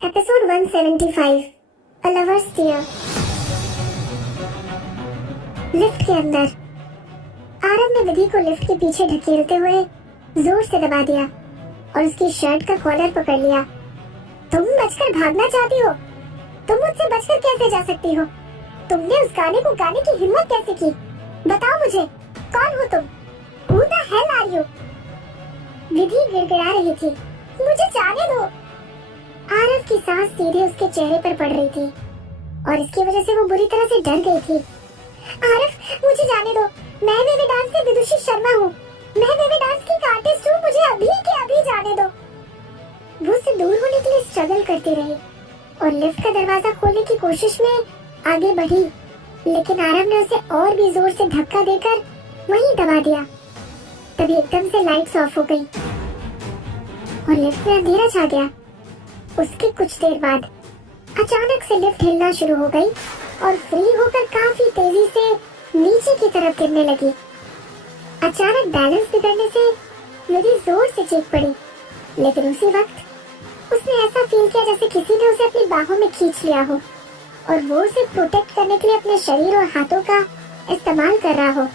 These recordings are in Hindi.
एपिसोड 175 अ लवर्स टीयर। लिफ्ट के अंदर आरव ने विधि को लिफ्ट के पीछे ढकेलते हुए जोर से दबा दिया और उसकी शर्ट का कॉलर पकड़ लिया। तुम बचकर भागना चाहती हो? तुम मुझसे बचकर कैसे जा सकती हो? तुमने उस गाने को गाने की हिम्मत कैसे की? बताओ मुझे, कौन हो तुम? Who the hell are you? विधि गिड़गिड़ा रही थी, मुझे जाने दो। आरव की सांस सीधे उसके चेहरे पर पड़ रही थी और इसकी वजह से वो बुरी तरह से डर गई थी। आरव, मुझे जाने दो। मैं वेवे डांस से विदुषी शर्मा हूँ। मैं वेवे डांस की आर्टिस्ट हूँ। मुझे अभी के अभी जाने दो। वो उससे दूर होने के लिए स्ट्रगल करती रही और लिफ्ट का दरवाजा खोलने की कोशिश में आगे बढ़ी, लेकिन आरव ने उसे और भी जोर से धक्का देकर वहीं दबा दिया। तभी एकदम से लाइट्स ऑफ हो गई और लिफ्ट में अंधेरा छा गया। उसके कुछ देर बाद अचानक से लिफ्ट हिलना शुरू हो गई और फ्री होकर काफी तेजी से नीचे की तरफ गिरने लगी। अचानक बैलेंस बिगड़ने से विधि जोर से चीख पड़ी, लेकिन उसी वक्त उसने ऐसा फील किया जैसे किसी ने उसे अपनी बाहों में खींच लिया हो और वो उसे प्रोटेक्ट करने के लिए अपने शरीर और हाथों का इस्तेमाल कर रहा हो।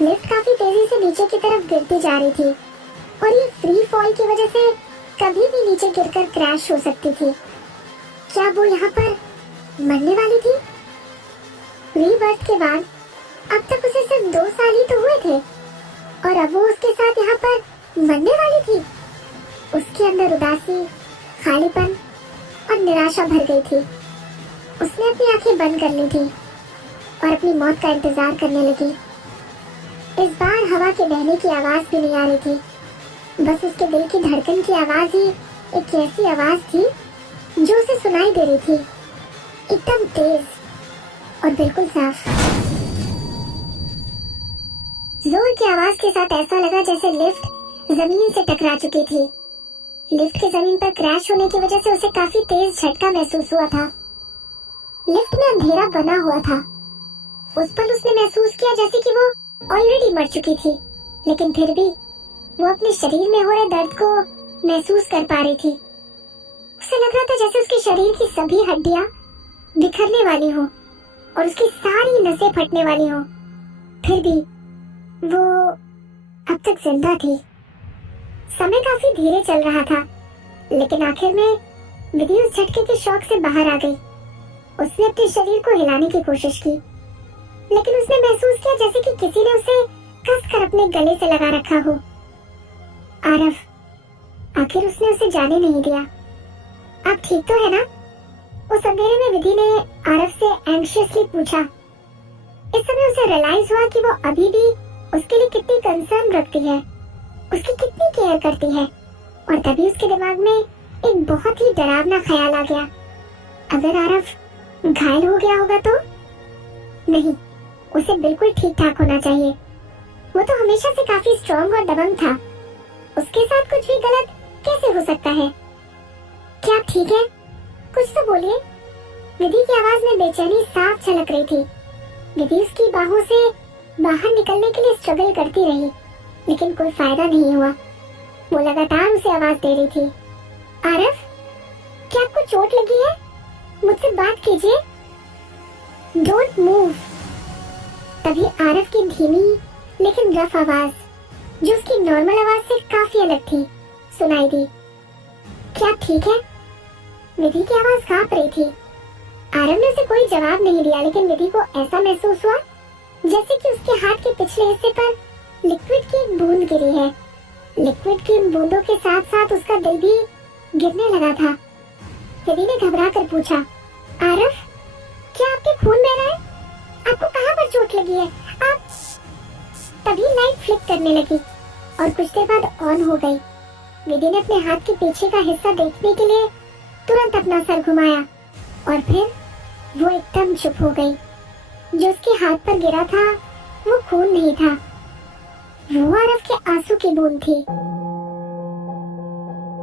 लिफ्ट काफी तेजी से नीचे की तरफ गिरती जा रही थी और ये फ्री फॉल की वजह से कभी भी नीचे गिरकर क्रैश हो सकती थी। क्या वो यहाँ पर मरने वाली थी? रीबर्थ के बाद अब तक उसे सिर्फ 2 साल ही तो हुए थे और अब वो उसके साथ यहाँ पर मरने वाली थी। उसके अंदर उदासी, खालीपन और निराशा भर गई थी। उसने अपनी आंखें बंद कर ली थी और अपनी मौत का इंतजार करने लगी। इस बार हवा के बहने की आवाज भी नहीं आ रही थी, बस उसके दिल की धड़कन की आवाज ही एक ऐसी आवाज थी जो उसे सुनाई दे रही थी, एकदम तेज और बिल्कुल साफ। जोर की आवाज के साथ ऐसा लगा जैसे लिफ्ट जमीन से टकरा चुकी थी। लिफ्ट के जमीन पर क्रैश होने की वजह से उसे काफी तेज झटका महसूस हुआ था। लिफ्ट में अंधेरा बना हुआ था। उस पल उसने महसूस किया जैसे कि वो ऑलरेडी मर चुकी थी, लेकिन फिर भी वो अपने शरीर में हो रहे दर्द को महसूस कर पा रही थी। उसे लग रहा था जैसे उसके शरीर की सभी हड्डियां बिखरने वाली हो और उसकी सारी नसें फटने वाली हो। फिर भी वो अब तक जिंदा थी। समय काफी धीरे चल रहा था, लेकिन आखिर में विधि उस झटके के शॉक से बाहर आ गई। उसने अपने शरीर को हिलाने की कोशिश की, लेकिन उसने महसूस किया जैसे कि किसी ने उसे कसकर अपने गले से लगा रखा हो। आरव, आखिर उसने उसे जाने नहीं दिया। आप ठीक तो है ना? उस अंधेरे में विधि ने आरव से एंग्शियसली पूछा। इस समय उसे रियलाइज हुआ कि वो अभी भी उसके लिए कितनी कंसर्न रखती है, उसकी कितनी केयर करती है, और तभी उसके दिमाग में एक बहुत ही डरावना ख्याल आ गया। अगर आरव घायल हो गया होगा तो? नहीं, उसे बिल्कुल ठीक ठाक होना चाहिए। वो तो हमेशा से काफी स्ट्रॉन्ग और दबंग था। उसके साथ कुछ भी गलत कैसे हो सकता है? क्या आप ठीक है? कुछ तो बोलिए। विधि की आवाज में बेचैनी साफ झलक रही थी। विधि उसकी बाहों से बाहर निकलने के लिए स्ट्रगल करती रही, लेकिन कोई फायदा नहीं हुआ। वो लगातार उसे आवाज दे रही थी, आरव, क्या आपको चोट लगी है? मुझसे बात कीजिए। Don't move. तभी आरव की धीमी लेकिन रफ आवाज, जो उसकी नॉर्मल आवाज से काफी अलग थी, सुनाई दी। क्या ठीक है? विधि की आवाज कांप रही थी। आरव ने उसे कोई जवाब नहीं दिया, लेकिन विधि को ऐसा महसूस हुआ जैसे कि उसके हाथ के पिछले हिस्से पर लिक्विड की एक बूंद गिरी है। लिक्विड की बूंदों के साथ साथ उसका दिल भी गिरने लगा था। विधि ने घबरा कर पूछा, आरव, क्या आपके खून बह रहा है? आपको कहाँ पर चोट लगी है? आप... तभी लाइट फ्लिक करने लगी और कुछ देर बाद ऑन हो गई। विधि ने अपने हाथ के पीछे का हिस्सा देखने के लिए तुरंत अपना सर घुमाया और फिर वो एकदम चुप हो गई। जो उसके हाथ पर गिरा था वो खून नहीं था, वो आरव के आंसू की बूंद थी।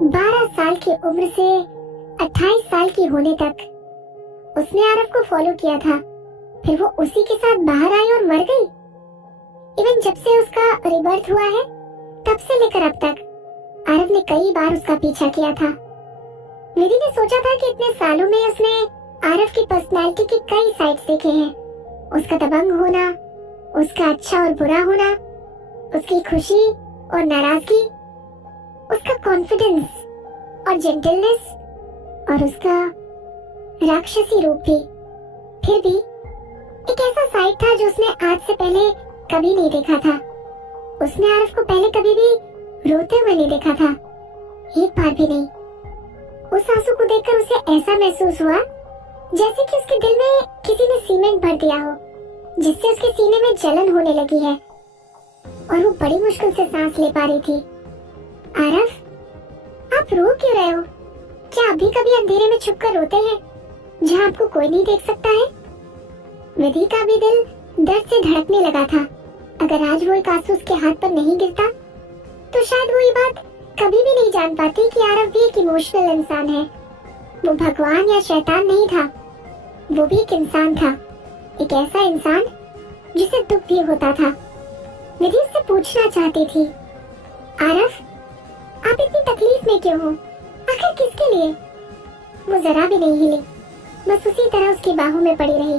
12 साल की उम्र से 28 साल की होने तक उसने आरव को फॉलो किया था। फिर वो उसी के साथ बाहर आई और मर गई। इवन जब से उसका रिबर्थ हुआ है, तब से लेकर अब तक आरव ने कई बार उसका पीछा किया था। विधि ने सोचा था कि इतने सालों में उसने आरव की पर्सनालिटी के कई साइड्स देखे हैं। उसका दबंग होना, उसका अच्छा और बुरा होना, उसकी खुशी और नाराजगी, उसका कॉन्फिडेंस और जेंटलनेस और उसका राक्षसी रूप भी। फिर भी एक ऐसा साइड था जो उसने आज से पहले कभी नहीं देखा था। उसने आरव को पहले कभी भी रोते हुए नहीं देखा था, एक बार भी नहीं। उस आंसू को देखकर उसे ऐसा महसूस हुआ जैसे कि उसके दिल में किसी ने सीमेंट भर दिया हो, जिससे उसके सीने में जलन होने लगी है और वो बड़ी मुश्किल से सांस ले पा रही थी। आरव, आप रो क्यों रहे हो? क्या अभी कभी अंधेरे में छुपकर रोते हैं जहाँ आपको कोई नहीं देख सकता है? विधि का भी दिल दर्द से धड़कने लगा था। अगर आज वो एक आंसू उसके हाथ पर नहीं गिरता तो शायद वो ये बात कभी भी नहीं जान पाती कि आरव भी एक इमोशनल इंसान है। वो भगवान या शैतान नहीं था, वो भी एक इंसान था, एक ऐसा इंसान जिसे दुख भी होता था। विधि उससे पूछना चाहती थी, आरव, आप इतनी तकलीफ में क्यों हो? आखिर किसके लिए? वो जरा भी नहीं हिली, बस उसी तरह उसकी बाहों में पड़ी रही,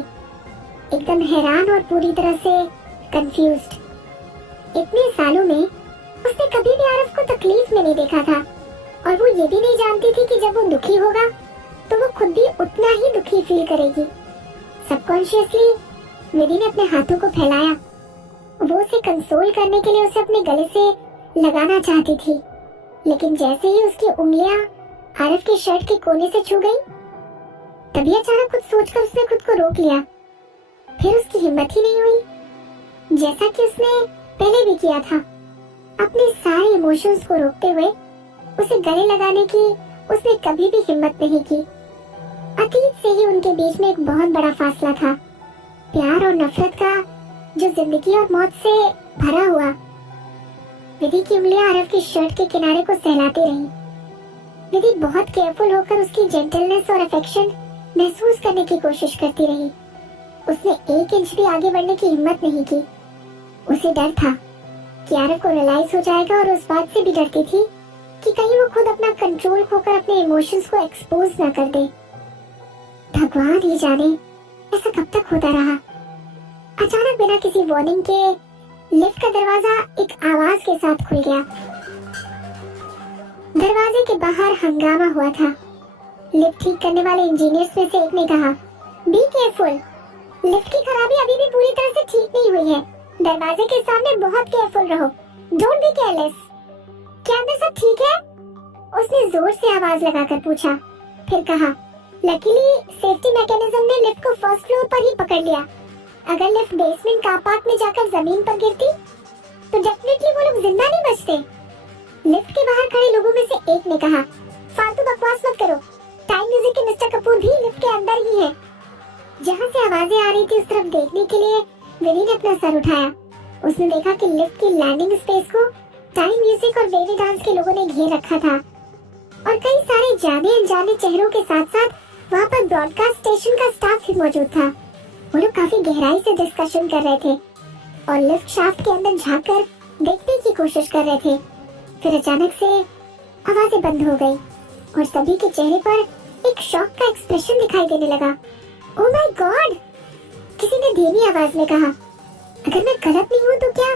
एकदम हैरान और पूरी तरह से कंफ्यूज्ड। इतने सालों में उसने कभी भी आरव को तकलीफ में नहीं देखा था और वो ये भी नहीं जानती थी कि जब वो दुखी होगा तो वो खुद भी उतना ही दुखी फील करेगी। सबकॉन्शियसली विधि ने अपने हाथों को फैलाया। वो उसे कंसोल करने के लिए उसे अपने गले से लगाना चाहती थी, लेकिन जैसे ही उसकी उंगलियां आरव के शर्ट के कोने से छू गई, तभी अचानक कुछ सोचकर उसने खुद को रोक लिया। फिर उसकी हिम्मत ही नहीं हुई, जैसा कि उसने पहले भी किया था। अपने सारे इमोशंस को रोकते हुए उसे गले लगाने की उसने कभी भी हिम्मत नहीं की। अतीत से ही उनके बीच में एक बहुत बड़ा फासला था, प्यार और नफरत का, जो जिंदगी और मौत से भरा हुआ। विधि की उंगलियां आरव की शर्ट के किनारे को सहलाती रहीं। विधि बहुत केयरफुल होकर उसकी जेंटलनेस और अफेक्शन महसूस करने की कोशिश करती रही। उसने 1 इंच भी आगे बढ़ने की हिम्मत नहीं की। उसे डर था कि आरव को रियलाइज हो जाएगा और उस बात से भी डरती थी कि कहीं वो खुद अपना कंट्रोल खोकर अपने इमोशंस को एक्सपोज ना कर दे। भगवान ही जाने ऐसा कब तक होता रहा। अचानक बिना किसी वार्निंग के लिफ्ट का दरवाजा एक आवाज के साथ खुल गया। दरवाजे के बाहर हंगामा हुआ था। लिफ्ट ठीक करने वाले इंजीनियर्स में से एक ने कहा, बी केयरफुल, लिफ्ट की खराबी अभी भी पूरी तरह से ठीक नहीं हुई है। दरवाजे के सामने बहुत केयरफुल रहो, डोंट बी केयरलेस। क्या अंदर सब ठीक है? उसने जोर से आवाज लगाकर पूछा। फिर कहा, लकीली सेफ्टी मैकेनिज्म ने लिफ्ट को फर्स्ट फ्लोर पर ही पकड़ लिया। अगर लिफ्ट बेसमेंट कार पार्क में जाकर जमीन पर गिरती तो डेफिनेटली वो लोग जिंदा नहीं बचते। लिफ्ट के बाहर खड़े लोगों में से एक ने कहा, फालतू बकवास मत करो, टाइम म्यूजिक के मिस्टर कपूर भी लिफ्ट के अंदर ही है। जहाँ से आवाजें आ रही थी उस तरफ देखने के लिए विनी ने अपना सर उठाया। उसने देखा कि लिफ्ट की लैंडिंग स्पेस को टाइम म्यूजिक और बेबी डांस के लोगों ने घेर रखा था और कई सारे जाने अनजाने चेहरों के साथ साथ वहाँ पर ब्रॉडकास्ट स्टेशन का स्टाफ भी मौजूद था। वो लोग काफी गहराई से डिस्कशन कर रहे थे और लिफ्ट शाफ्ट के अंदर झांककर देखने की कोशिश कर रहे थे। फिर अचानक से आवाजें बंद हो गई और सभी के चेहरे पर एक शॉक का एक्सप्रेशन दिखाई देने लगा। Oh my God! किसी ने धीमी आवाज में कहा। अगर मैं गलत नहीं हूँ तो क्या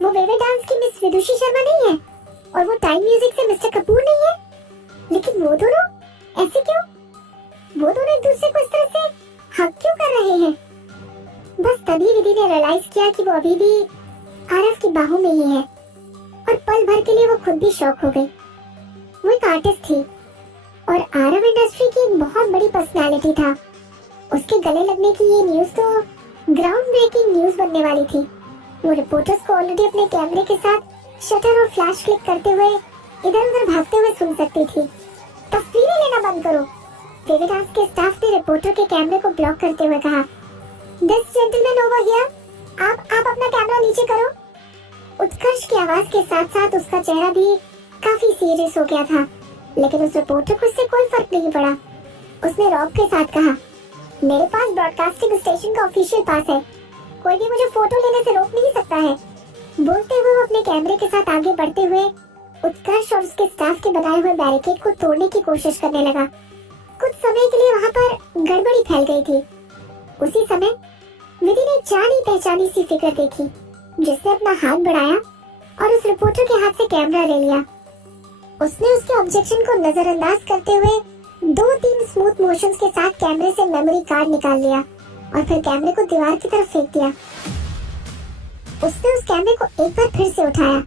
वो बेबी डांस की मिस विदुषी शर्मा नहीं है और वो टाइम म्यूजिक से मिस्टर कपूर नहीं है? लेकिन वो दोनों ऐसे क्यों? वो दोनों एक दूसरे को इस तरह से हक क्यों कर रहे हैं? बस तभी विधि ने रियलाइज किया कि वो अभी भी आरव की बाहों में ही है और पल भर के लिए वो खुद भी शॉक हो गई। वो एक आर्टिस्ट थी और आरव इंडस्ट्री की एक बहुत बड़ी पर्सनालिटी था। उसके गले लगने की ये न्यूज तो ग्राउंड ब्रेकिंग न्यूज बनने वाली थी। वो रिपोर्टर्स को ऑलरेडी अपने कैमरे के साथ शटर और फ्लैश क्लिक करते हुए इधर उधर भागते हुए सुन सकती थी। तस्वीरें लेना बंद करो, बेबी डांस के स्टाफ ने रिपोर्टर के कैमरे को ब्लॉक करते हुए कहा। दिस जेंटलमैन ओवर हियर, आप अपना कैमरा नीचे करो। उत्कर्ष की आवाज के साथ साथ उसका चेहरा भी काफी सीरियस हो गया था, लेकिन उस रिपोर्टर को इससे कोई फर्क नहीं पड़ा। उसने रॉब के साथ कहा, मेरे पास ब्रॉडकास्टिंग स्टेशन का ऑफिशियल पास है, कोई भी मुझे फोटो लेने से रोक नहीं सकता है। बोलते हुए वो अपने कैमरे के साथ आगे बढ़ते हुए उत्कर्ष और उसके स्टाफ के बनाए हुए बैरिकेड को तोड़ने की कोशिश करने लगा। समय के लिए वहाँ पर गड़बड़ी फैल गई थी। उसी समय विधि ने जानी पहचानी सी फिगर देखी जिसने अपना हाथ बढ़ाया और उस रिपोर्टर के हाथ से कैमरा ले लिया। उसने उसके ऑब्जेक्शन को नजरअंदाज करते हुए 2-3 स्मूथ मोशंस के साथ कैमरे से मेमोरी कार्ड निकाल लिया और फिर कैमरे को दीवार की तरफ फेंक दिया। उसने उस कैमरे को एक बार फिर से उठाया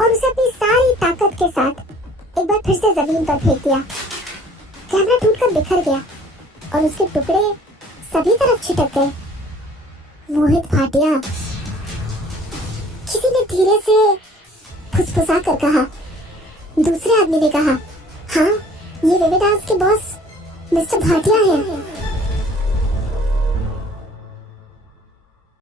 और उसे अपनी सारी ताकत के साथ एक बार फिर से जमीन पर फेंक दिया। कैमरा टूटकर बिखर गया और उसके टुकड़े सभी तरफ छिटक गए। मोहित भाटिया, किसी ने धीरे से फुसफुसा कर कहा। दूसरे आदमी ने कहा, हाँ, ये रेवेडांस के बॉस मिस्टर भाटिया हैं।